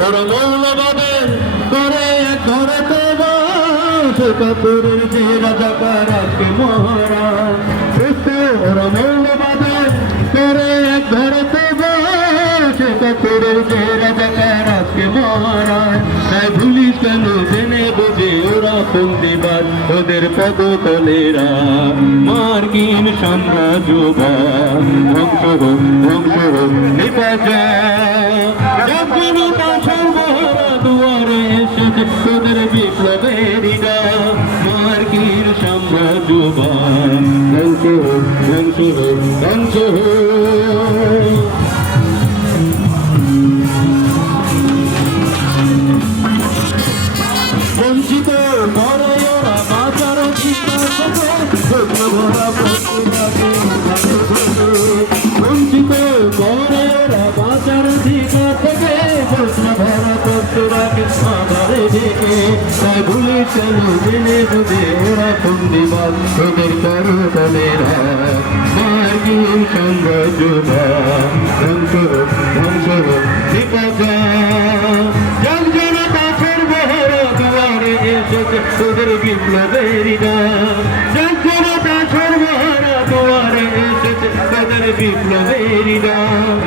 ওরা মৌলবাদের করে ঘরেতে বাস কাপুরের যে রাজাকার আজকে মহারা ওরা মৌলবাদের করে ঘরেতে বাস কাপুরের যে রাজাকার আজকে মহারা তাই ভুলিস কেন জেনে বুঝে ওরা ফন্দিবাদ ওদের পদতলেরা মার্কিন সাম্রাজ্যবাদ ধ্বংস হোক নিপাজা দুয়ারে এসেছে তোদের বিপ্লবেরই ডাক মার্কিন সাম্রাজ্যবাদ ধ্বংস হোক বঞ্চিত করে ওরা বাঁচার বঞ্চিত করে ওরা বাঁচার অধিকার থেকে প্রশ্ন ভরা পত্রাকে আবারে ডেকে তাই ভুলিস কেন জেনে বুঝে ওরা ফন্দিবাদ তোদের করতলেরা মার্কিন সাম্রাজ্যবাদ ধ্বংস হোক নিপাজা তোদের বিপ্লবেরই ডাক জনতা সর্বহারা দুয়ারে এসেছে তোদের বিপ্লবেরই ডাক